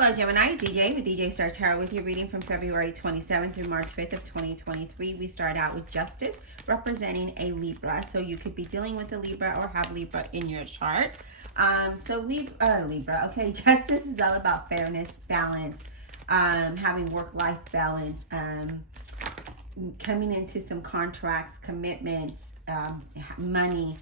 Hello Gemini, DJ with DJ Star Tarot with your reading from February 27th through March 5th of 2023. We start out with Justice representing a Libra. So you could be dealing with a Libra or have Libra in your chart. Libra, okay, Justice is all about fairness, balance, having work-life balance, coming into some contracts, commitments, money,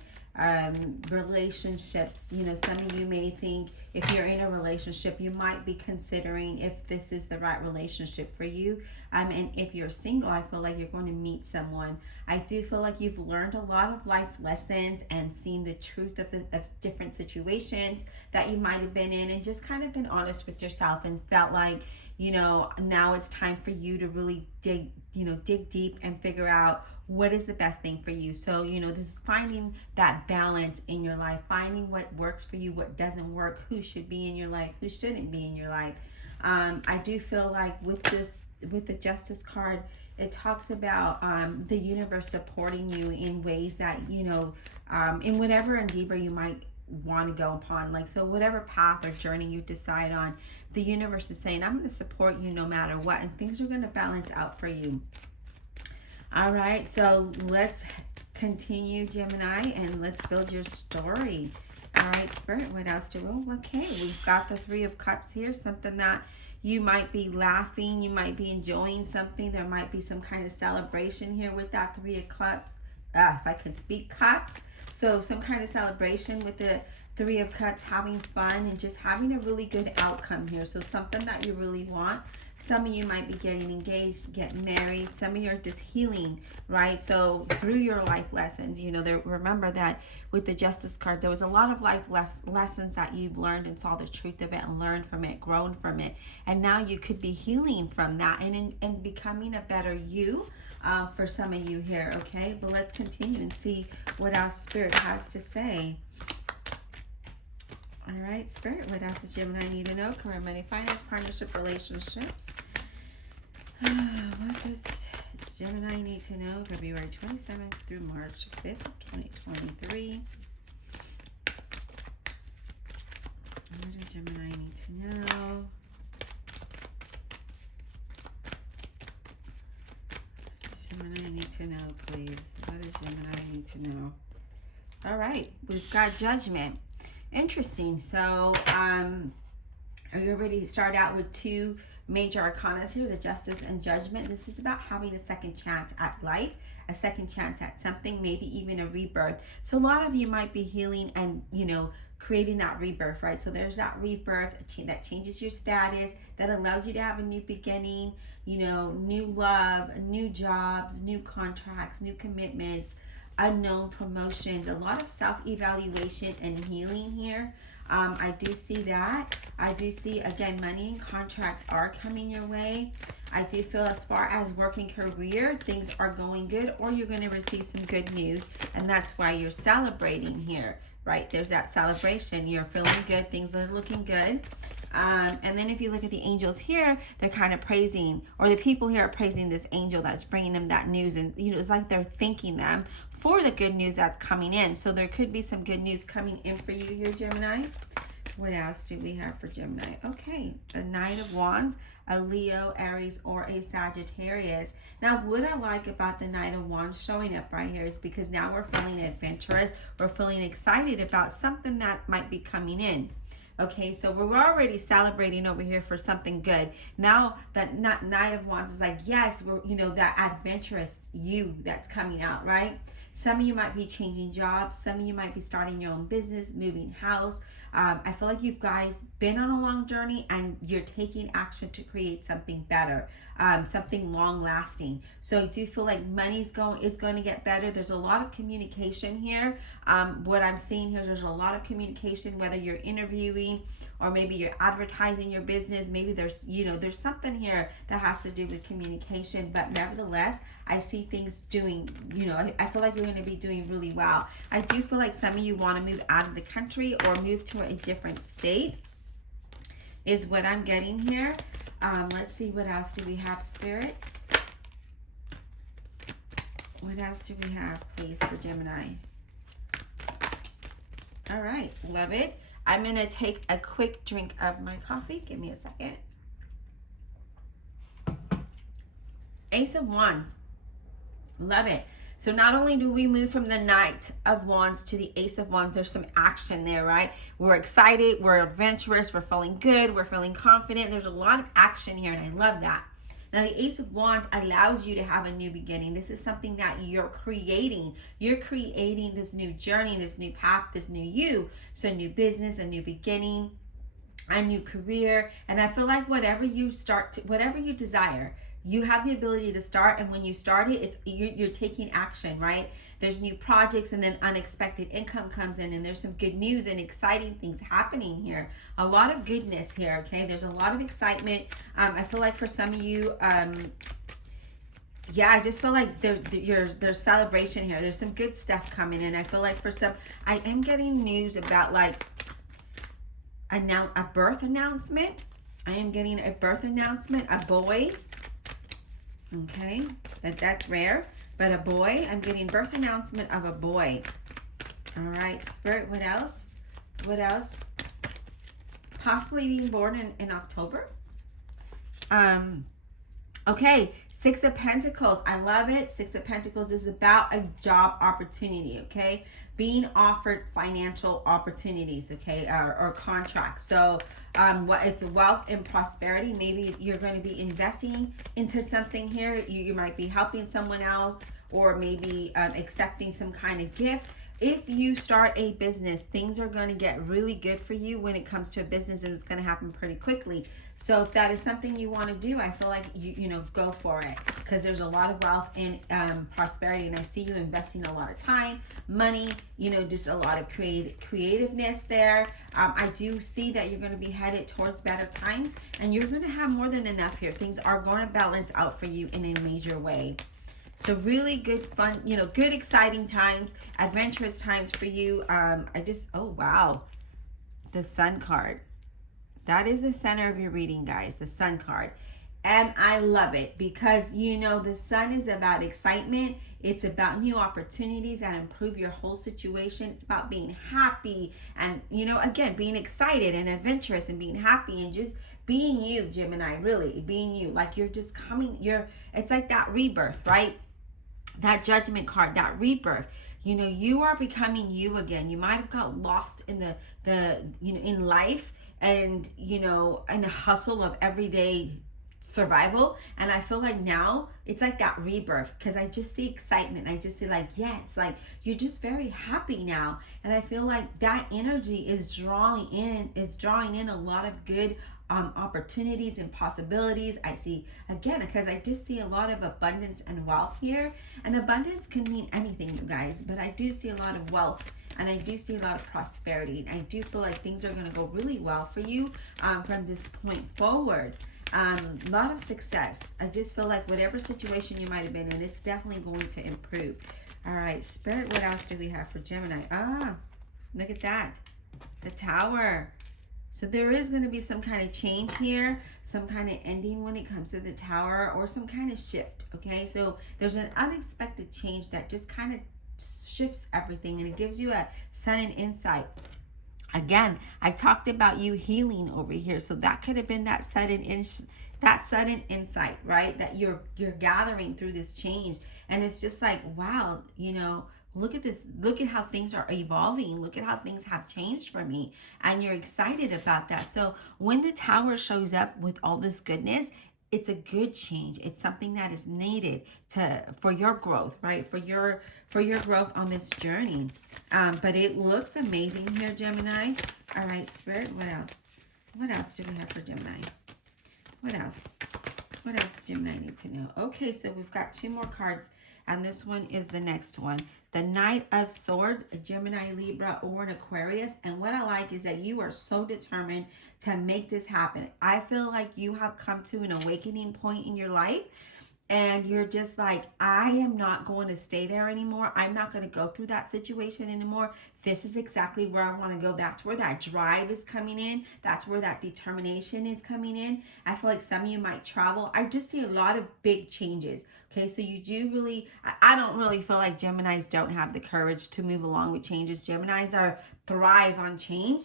relationships. You know, some of you may think if you're in a relationship, you might be considering if this is the right relationship for you. And if you're single, I feel like you're going to meet someone. I do feel like you've learned a lot of life lessons and seen the truth of different situations that you might have been in, and just kind of been honest with yourself and felt like, you know, now it's time for you to really dig deep and figure out what is the best thing for you. So, you know, this is finding that balance in your life, finding what works for you, what doesn't work, who should be in your life, who shouldn't be in your life. I do feel like with the Justice card, it talks about the universe supporting you in ways that, you know, in whatever endeavor you might want to go upon. Like, so whatever path or journey you decide on, the universe is saying, I'm going to support you no matter what, and things are going to balance out for you. All right, so let's continue, Gemini, and let's build your story. All right, Spirit, what else do we? Okay, we've got the Three of Cups here, something that you might be laughing, you might be enjoying something. There might be some kind of celebration here with that Three of Cups. If I could speak, cups. So some kind of celebration with the Three of Cups, having fun and just having a really good outcome here. So something that you really want. Some of you might be getting engaged, getting married. Some of you are just healing, right? So through your life lessons, you know, remember that with the Justice card, there was a lot of life lessons that you've learned and saw the truth of it and learned from it, grown from it. And now you could be healing from that and becoming a better you for some of you here, okay? But let's continue and see what else Spirit has to say. All right, Spirit, what else does Gemini need to know? Career, money, finance, partnership, relationships. What does Gemini need to know? February 27th through March 5th, 2023. What does Gemini need to know? What does Gemini need to know, please? What does Gemini need to know? All right, we've got Judgment. Interesting. So are you ready to start out with two major arcanas here, the Justice and Judgment? This is about having a second chance at life, a second chance at something, maybe even a rebirth. So a lot of you might be healing and, you know, creating that rebirth, right? So there's that rebirth that changes your status, that allows you to have a new beginning, you know, new love, new jobs, new contracts, new commitments, unknown promotions, a lot of self-evaluation and healing here. I do see that. I do see, again, money and contracts are coming your way. I do feel as far as working career, things are going good, or you're going to receive some good news, and that's why you're celebrating here, right? There's that celebration. You're feeling good. Things are looking good. And then if you look at the angels here, they're kind of praising, or the people here are praising this angel that's bringing them that news. And, you know, it's like they're thanking them for the good news that's coming in. So there could be some good news coming in for you here, Gemini. What else do we have for Gemini? Okay, the Knight of Wands, a Leo, Aries, or a Sagittarius. Now, what I like about the Knight of Wands showing up right here is because now we're feeling adventurous. We're feeling excited about something that might be coming in. Okay, so we're already celebrating over here for something good. Now that Knight of Wands is like, yes, we're, you know, that adventurous you that's coming out, right? Some of you might be changing jobs. Some of you might be starting your own business, moving house. I feel like you guys been on a long journey and you're taking action to create something better, something long lasting. So I do feel like money's is going to get better. There's a lot of communication here. What I'm seeing here, there's a lot of communication, whether you're interviewing or maybe you're advertising your business. Maybe there's, you know, there's something here that has to do with communication, but nevertheless, I see things doing, you know, I feel like you're going to be doing really well. I do feel like some of you want to move out of the country or move to a different state is what I'm getting here. Let's see, what else do we have, Spirit? What else do we have, please, for Gemini? All right, love it. I'm going to take a quick drink of my coffee. Give me a second. Ace of Wands. Love it. So not only do we move from the Knight of Wands to the Ace of Wands, there's some action there, right? We're excited, we're adventurous, we're feeling good, we're feeling confident. There's a lot of action here, and I love that. Now, the Ace of Wands allows you to have a new beginning. This is something that you're creating. You're creating this new journey, this new path, this new you. So new business, a new beginning, a new career. And I feel like whatever you desire, you have the ability to start, and when you start it, you're taking action, right? There's new projects, and then unexpected income comes in, and there's some good news and exciting things happening here. A lot of goodness here, okay? There's a lot of excitement. I feel like for some of you, yeah, I just feel like there's celebration here. There's some good stuff coming in. I feel like for some, I am getting news about like a birth announcement. I am getting a birth announcement, a boy. Okay, that's rare, but a boy. I'm getting birth announcement of a boy. All right, Spirit, what else? What else? Possibly being born in October. Okay, Six of Pentacles. I love it. Six of Pentacles is about a job opportunity, okay? Being offered financial opportunities, okay, or contracts. So it's wealth and prosperity. Maybe you're going to be investing into something here. You might be helping someone else, or maybe accepting some kind of gift. If you start a business, things are going to get really good for you when it comes to a business, and it's going to happen pretty quickly. So if that is something you want to do, I feel like you know, go for it, because there's a lot of wealth and prosperity, and I see you investing a lot of time, money, you know, just a lot of creativeness there. I do see that you're going to be headed towards better times, and you're going to have more than enough here. Things are going to balance out for you in a major way. So really good, fun, you know, good, exciting times, adventurous times for you. Oh, wow. The Sun card. That is the center of your reading, guys, the Sun card. And I love it because, you know, the Sun is about excitement. It's about new opportunities that improve your whole situation. It's about being happy and, you know, again, being excited and adventurous and being happy and just being you, Gemini, really being you. Like you're just coming, it's like that rebirth, right? That Judgment card, that rebirth. You know, you are becoming you again. You might have got lost in the you know, in life and, you know, in the hustle of everyday survival. And I feel like now it's like that rebirth, because I just see excitement. I just see like, yes, like you're just very happy now. And I feel like that energy is drawing in a lot of good opportunities and possibilities. I see, again, because I just see a lot of abundance and wealth here. And abundance can mean anything, you guys, but I do see a lot of wealth, and I do see a lot of prosperity. And I do feel like things are going to go really well for you from this point forward. A lot of success. I just feel like whatever situation you might have been in, it's definitely going to improve. All right, Spirit, what else do we have for Gemini? Look at that. The Tower. So there is going to be some kind of change here, some kind of ending when it comes to the Tower, or some kind of shift, okay? So there's an unexpected change that just kind of shifts everything, and it gives you a sudden insight. Again, I talked about you healing over here, so that could have been that sudden insight, right? That you're gathering through this change, and it's just like, wow, you know, look at this. Look at how things are evolving. Look at how things have changed for me. And you're excited about that. So when the Tower shows up with all this goodness, it's a good change. It's something that is needed for your growth, right? For your growth on this journey. But it looks amazing here, Gemini. All right, Spirit, what else? What else do we have for Gemini? What else? What else does Gemini need to know? Okay, so we've got two more cards, and this one is the next one. The Knight of Swords, a Gemini, Libra, or an Aquarius. And what I like is that you are so determined to make this happen. I feel like you have come to an awakening point in your life, and you're just like, I am not going to stay there anymore. I'm not going to go through that situation anymore. This is exactly where I want to go. That's where that drive is coming in. That's where that determination is coming in. I feel like some of you might travel. I just see a lot of big changes. Okay, so you do really, I don't really feel like Geminis don't have the courage to move along with changes. Geminis thrive on change.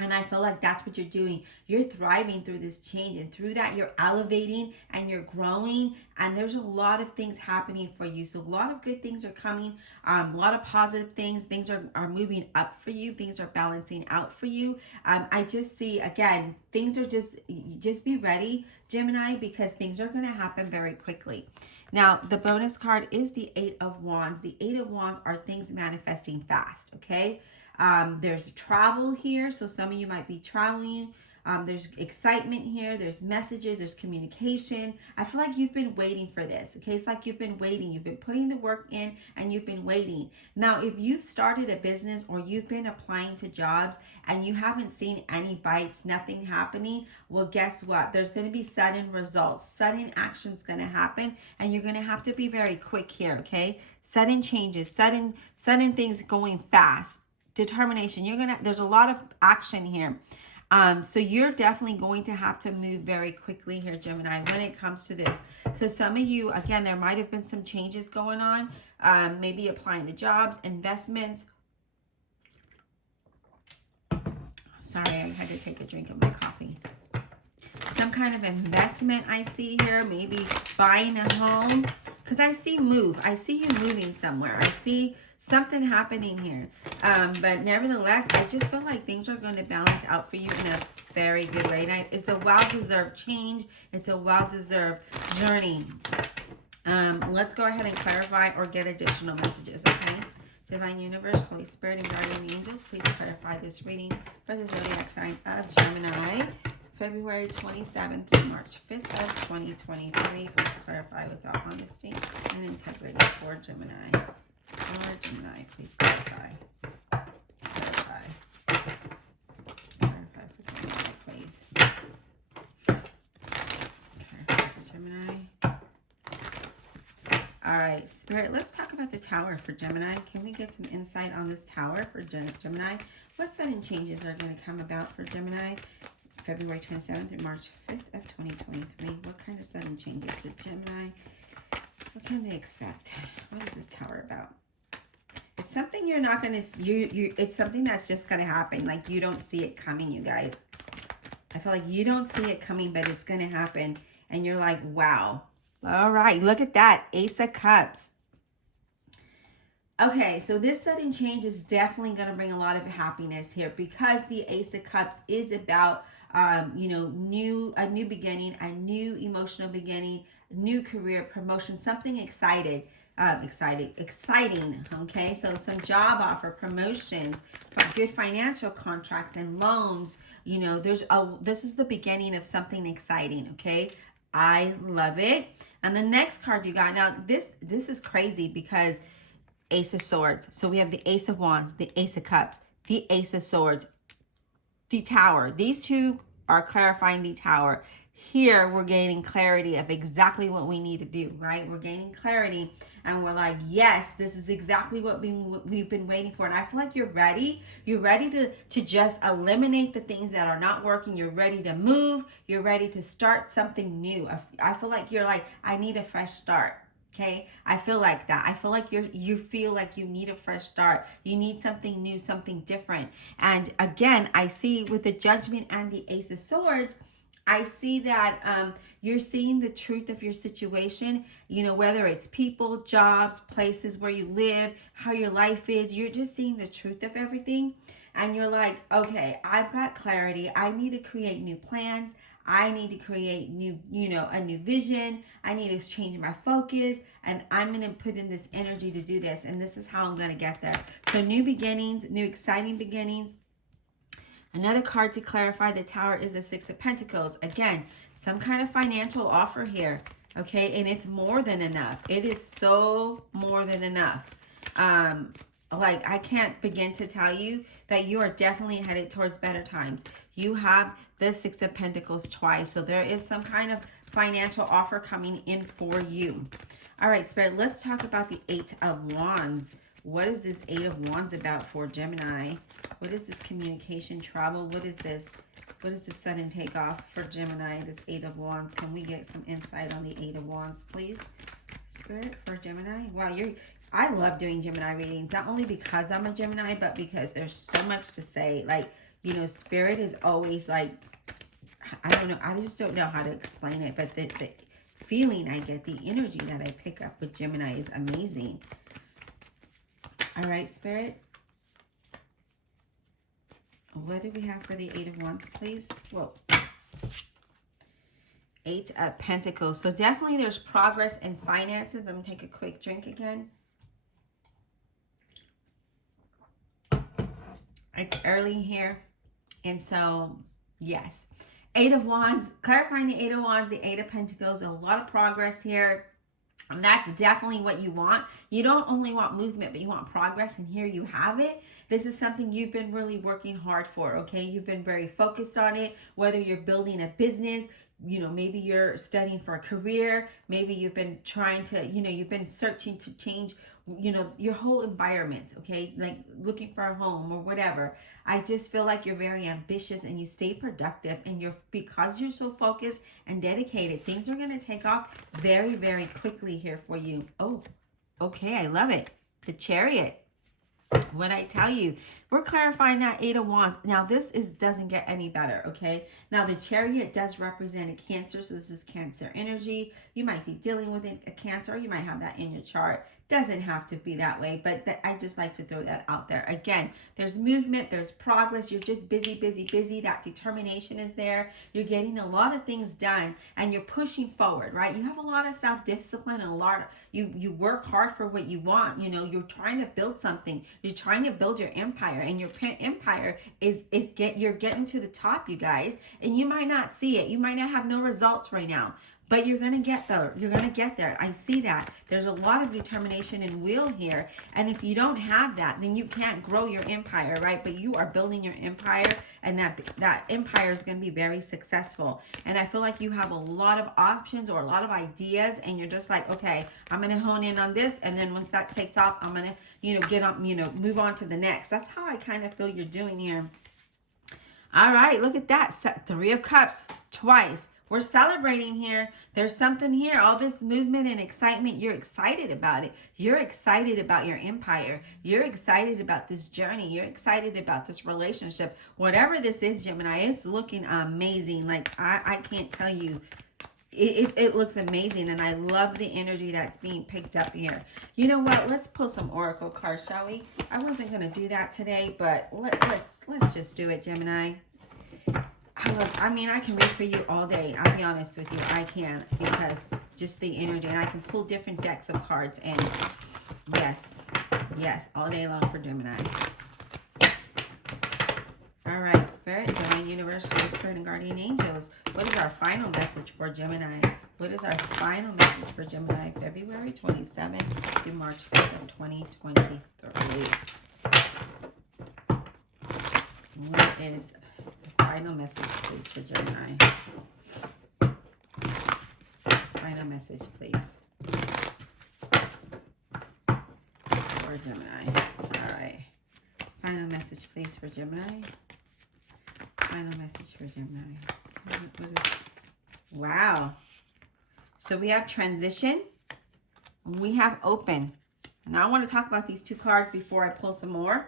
And I feel like that's what you're doing. You're thriving through this change, and through that you're elevating and you're growing, and there's a lot of things happening for you. So a lot of good things are coming, a lot of positive things. Things are moving up for you. Things are balancing out for you. I just see, again, things are just be ready, Gemini, because things are going to happen very quickly. Now, the bonus card is the Eight of Wands. The Eight of Wands are things manifesting fast, okay? There's travel here, so some of you might be traveling. There's excitement here. There's messages. There's communication. I feel like you've been waiting for this, okay? It's like you've been waiting. You've been putting the work in, and you've been waiting. Now, if you've started a business or you've been applying to jobs and you haven't seen any bites, nothing happening, well, guess what? There's going to be sudden results. Sudden action's going to happen, and you're going to have to be very quick here, okay? Sudden changes, sudden things going fast. Determination. There's a lot of action here. So you're definitely going to have to move very quickly here, Gemini, when it comes to this. So some of you, again, there might have been some changes going on, maybe applying to jobs, investments. Sorry, I had to take a drink of my coffee. Some kind of investment I see here, maybe buying a home, because I see move. I see you moving somewhere. I see something happening here. But nevertheless, I just feel like things are going to balance out for you in a very good way. And it's a well-deserved change. It's a well-deserved journey. Let's go ahead and clarify or get additional messages, okay? Divine Universe, Holy Spirit, and Guardian Angels, please clarify this reading for the zodiac sign of Gemini, February 27th through March 5th of 2023. Please clarify with honesty and integrity for Gemini. For Gemini, please clarify. Clarify. Clarify for Gemini, please. Clarify for Gemini. All right, Spirit, let's talk about the Tower for Gemini. Can we get some insight on this Tower for Gemini? What sudden changes are going to come about for Gemini? February 27th through March 5th of 2023. What kind of sudden changes to Gemini? What can they expect? What is this Tower about? It's something you're not going to, it's something that's just going to happen. Like you don't see it coming, you guys. I feel like you don't see it coming, but it's going to happen. And you're like, wow. All right, look at that. Ace of Cups. Okay, so this sudden change is definitely going to bring a lot of happiness here because the Ace of Cups is about, a new beginning, a new emotional beginning, new career, promotion, something exciting. Okay, so some job offer, promotions, good financial contracts and loans. This is the beginning of something exciting. Okay, I love it. And the next card you got, now this is crazy because Ace of Swords. So we have the Ace of Wands, the Ace of Cups, the Ace of Swords, the Tower. These two are clarifying the Tower. Here we're gaining clarity of exactly what we need to do, right? We're gaining clarity and we're like, yes, this is exactly what we've been waiting for. And I feel like you're ready. You're ready to just eliminate the things that are not working. You're ready to move. You're ready to start something new. I feel like you're like, I need a fresh start. Okay, I feel like that. I feel like you feel like you need a fresh start. You need something new, something different. And again, I see with the Judgment and the Ace of Swords, I see that you're seeing the truth of your situation, whether it's people, jobs, places where you live, how your life is. You're just seeing the truth of everything. And you're like, okay, I've got clarity. I need to create new plans. I need to create a new vision. I need to change my focus. And I'm going to put in this energy to do this. And this is how I'm going to get there. So new beginnings, new exciting beginnings. Another card to clarify the Tower is the Six of Pentacles. Again, some kind of financial offer here. Okay, and it's more than enough. It is so more than enough. Like I can't begin to tell you that you are definitely headed towards better times. You have the Six of Pentacles twice. So there is some kind of financial offer coming in for you. All right, Spirit, let's talk about the Eight of Wands. What is this Eight of Wands about for Gemini? What is this communication, travel? What is this? What is this sudden takeoff for Gemini, this Eight of Wands? Can we get some insight on the Eight of Wands, please? Spirit, for Gemini? Wow, I love doing Gemini readings, not only because I'm a Gemini, but because there's so much to say. Like, You know, spirit is always like, I don't know, I just don't know how to explain it, but the feeling I get, the energy that I pick up with Gemini is amazing. All right, Spirit. What do we have for the Eight of Wands, please? Whoa. Eight of Pentacles. So definitely there's progress in finances. I'm going to take a quick drink again. It's early here. And so, yes. Eight of Wands. Clarifying the Eight of Wands, the Eight of Pentacles. A lot of progress here. And that's definitely what you want. You don't only want movement, but you want progress. And here you have it. This is something you've been really working hard for, okay? You've been very focused on it, whether you're building a business, you know, maybe you're studying for a career, maybe you've been trying to, you know, you've been searching to change, you know, your whole environment, okay? Like looking for a home or whatever. I just feel like you're very ambitious and you stay productive, and because you're so focused and dedicated, things are going to take off very, very quickly here for you. Oh, okay. I love it. The Chariot. When I tell you, we're clarifying that Eight of Wands. Now, this doesn't get any better, okay? Now, the Chariot does represent a Cancer, so this is Cancer energy. You might be dealing with a Cancer, or you might have that in your chart. Doesn't have to be that way, but I just like to throw that out there. Again, there's movement, there's progress. You're just busy, busy, busy. That determination is there. You're getting a lot of things done, and you're pushing forward, right? You have a lot of self-discipline and a lot of, you work hard for what you want. You know, you're trying to build something. You're trying to build your empire, and your empire you're getting to the top, you guys, and you might not see it. You might not have no results right now. But you're going to get there. You're going to get there. I see that. There's a lot of determination and will here. And if you don't have that, then you can't grow your empire, right? But you are building your empire, and that empire is going to be very successful. And I feel like you have a lot of options or a lot of ideas, and you're just like, okay, I'm going to hone in on this. And then once that takes off, I'm going to, you know, get up, you know, move on to the next. That's how I kind of feel you're doing here. All right, look at that. Three of Cups twice. We're celebrating here. There's something here. All this movement and excitement. You're excited about it. You're excited about your empire. You're excited about this journey. You're excited about this relationship. Whatever this is, Gemini, it's looking amazing. Like, I can't tell you. It looks amazing, and I love the energy that's being picked up here. You know what? Let's pull some oracle cards, shall we? I wasn't going to do that today, but let's just do it, Gemini. I mean, I can read for you all day. I'll be honest with you. I can, because just the energy. And I can pull different decks of cards. And yes, all day long for Gemini. All right, Spirit, Divine Universe, Holy Spirit, and Guardian Angels. What is our final message for Gemini? What is our final message for Gemini? February 27th to March 5th of 2023. What is final message, please, for Gemini? Final message, please, for Gemini. All right. Final message, please, for Gemini. Final message for Gemini. Wow. So we have transition. We have open. Now I want to talk about these two cards before I pull some more.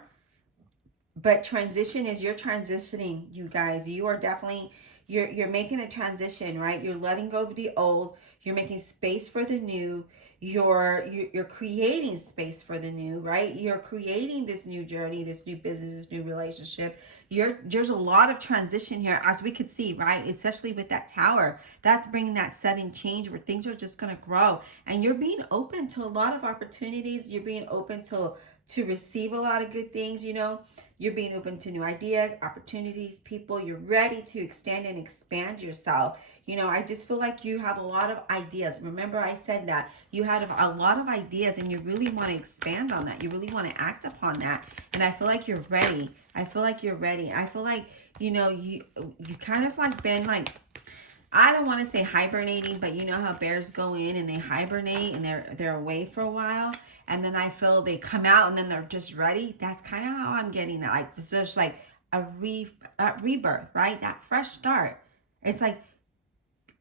But transition is, you're transitioning, you guys. You are definitely, you're making a transition, right? You're letting go of the old. You're making space for the new. You're creating space for the new, right? You're creating this new journey, this new business, this new relationship. There's a lot of transition here, as we could see, right? Especially with that Tower. That's bringing that sudden change where things are just going to grow. And you're being open to a lot of opportunities. You're being open to receive a lot of good things, you know. You're being open to new ideas, opportunities, people. You're ready to extend and expand yourself. You know, I just feel like you have a lot of ideas. Remember, I said that you had a lot of ideas, and you really want to expand on that. You really want to act upon that. And I feel like you're ready. I feel like you're ready. I feel like, you know, you kind of like been like, I don't want to say hibernating, but you know how bears go in and they hibernate and they're away for a while. And then I feel they come out and then they're just ready. That's kind of how I'm getting that. Like, it's just like a rebirth, right? That fresh start. It's like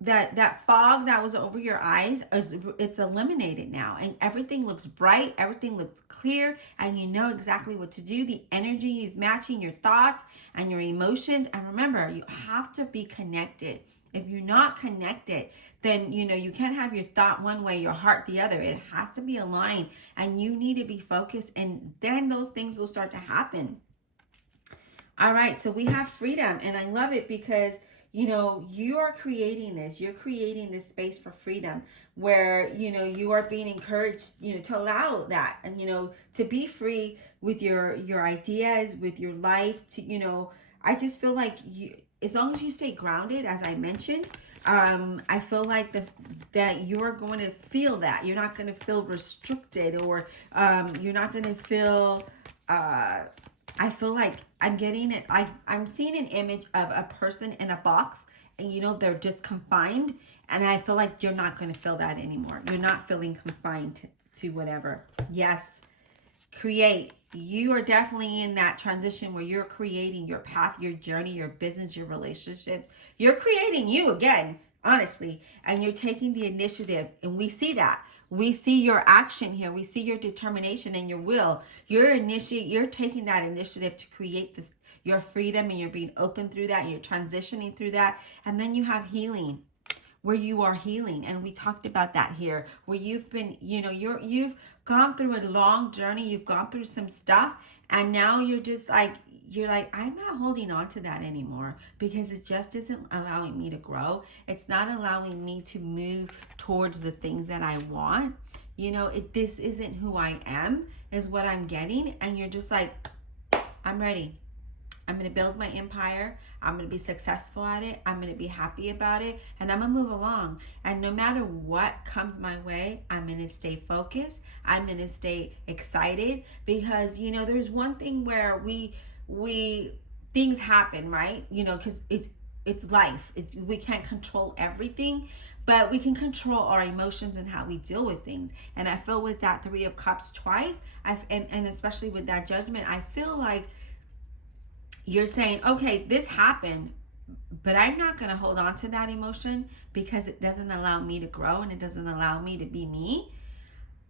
that fog that was over your eyes, it's eliminated now, and everything looks bright, everything looks clear, and you know exactly what to do. The energy is matching your thoughts and your emotions. And remember, you have to be connected. If you're not connected, then you can't have your thought one way, your heart the other. It has to be aligned, and you need to be focused, and then those things will start to happen. All right, so we have freedom, and I love it because you are creating this. You're creating this space for freedom where you are being encouraged to allow that, and to be free with your ideas, with your life. To I just feel like as long as you stay grounded, as I mentioned, I feel like that you're going to feel that. You're not going to feel restricted, or you're not going to feel I feel like I'm getting it. I'm seeing an image of a person in a box, and they're just confined. And I feel like you're not going to feel that anymore. You're not feeling confined to whatever. Yes, create. You are definitely in that transition where you're creating your path, your journey, your business, your relationship. You're creating you again, honestly, and you're taking the initiative. And we see that. We see your action here. We see your determination and your will. You're taking that initiative to create this, your freedom, and you're being open through that, and you're transitioning through that. And then you have healing, where you are healing. And we talked about that here, where you've been, you've gone through a long journey. You've gone through some stuff, and now you're like, I'm not holding on to that anymore, because it just isn't allowing me to grow. It's not allowing me to move towards the things that I want. This isn't who I am, is what I'm getting. And you're just like, I'm ready. I'm going to build my empire. I'm going to be successful at it. I'm going to be happy about it. And I'm going to move along. And no matter what comes my way, I'm going to stay focused. I'm going to stay excited, because, there's one thing where we things happen, right? Because it's life. We can't control everything, but we can control our emotions and how we deal with things. And I feel with that 3 of Cups twice, and especially with that Judgment, I feel like you're saying, okay, this happened, but I'm not going to hold on to that emotion, because it doesn't allow me to grow, and it doesn't allow me to be me.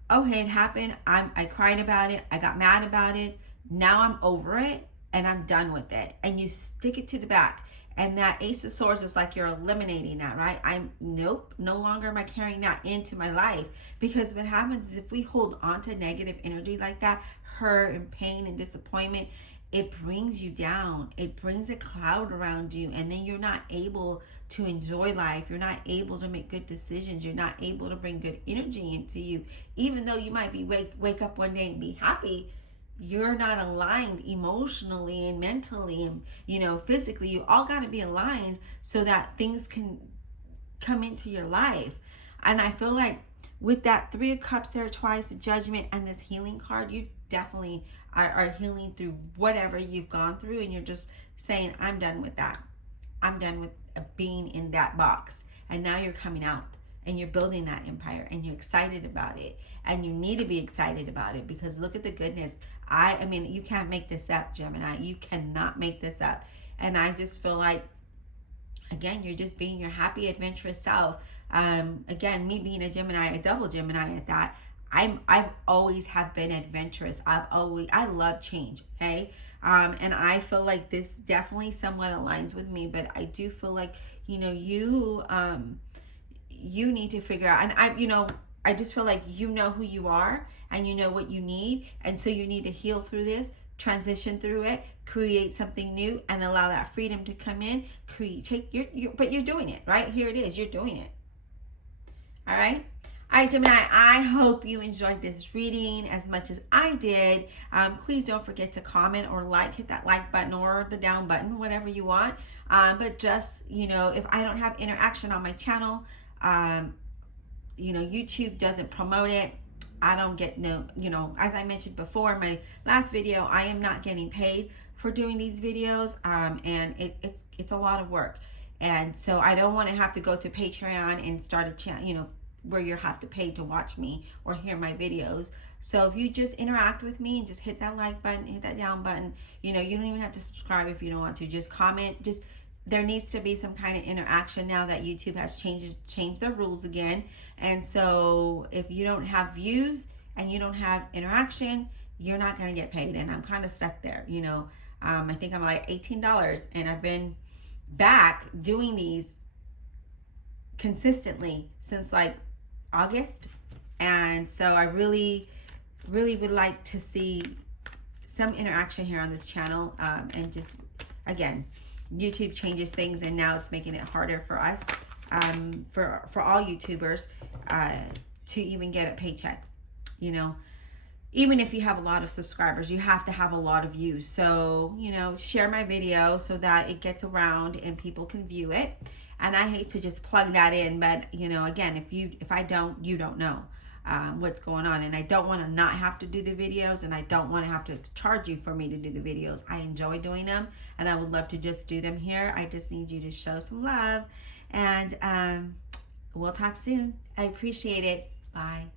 Okay, it happened. I cried about it. I got mad about it. Now I'm over it, and I'm done with it. And you stick it to the back. And that Ace of Swords is like you're eliminating that, right? Nope, no longer am I carrying that into my life. Because what happens is, if we hold on to negative energy like that, hurt and pain and disappointment, it brings you down. It brings a cloud around you, and then you're not able to enjoy life. You're not able to make good decisions. You're not able to bring good energy into you. Even though you might be wake up one day and be happy, you're not aligned emotionally and mentally and physically. You all got to be aligned so that things can come into your life. And I feel like with that 3 of Cups there twice, the Judgment, and this healing card, you definitely are healing through whatever you've gone through, and you're just saying, I'm done with that. I'm done with being in that box. And now you're coming out, and you're building that empire, and you're excited about it. And you need to be excited about it, because look at the goodness. I mean, you can't make this up, Gemini. You cannot make this up. And I just feel like, again, you're just being your happy, adventurous self. Again, me being a Gemini, a double Gemini at that, I've always have been adventurous. I love change. Okay. And I feel like this definitely somewhat aligns with me, but I do feel like, you need to figure out, and I just feel like you know who you are, and you know what you need. And so you need to heal through this, transition through it, create something new, and allow that freedom to come in. But you're doing it, right? Here it is. You're doing it. All right. All right, Gemini, I hope you enjoyed this reading as much as I did. Please don't forget to comment or hit that like button or the down button, whatever you want. But just, if I don't have interaction on my channel, YouTube doesn't promote it. I don't get as I mentioned before in my last video, I am not getting paid for doing these videos. And it's a lot of work. And so I don't want to have to go to Patreon and start a channel, where you have to pay to watch me or hear my videos. So if you just interact with me and just hit that like button, hit that down button, you don't even have to subscribe if you don't want to. Just comment, just there needs to be some kind of interaction now that YouTube has changed their rules again. And so if you don't have views and you don't have interaction, you're not going to get paid. And I'm kind of stuck there, you know. I think I'm like $18, and I've been back doing these consistently since like August. And so I really would like to see some interaction here on this channel. And just, again, YouTube changes things, and now it's making it harder for us, for all YouTubers, to even get a paycheck. You know, even if you have a lot of subscribers, you have to have a lot of views. So, you know, share my video so that it gets around and people can view it. And I hate to just plug that in, but, you know, again, if I don't, you don't know what's going on. And I don't want to not have to do the videos, and I don't want to have to charge you for me to do the videos. I enjoy doing them, and I would love to just do them here. I just need you to show some love, and we'll talk soon. I appreciate it. Bye.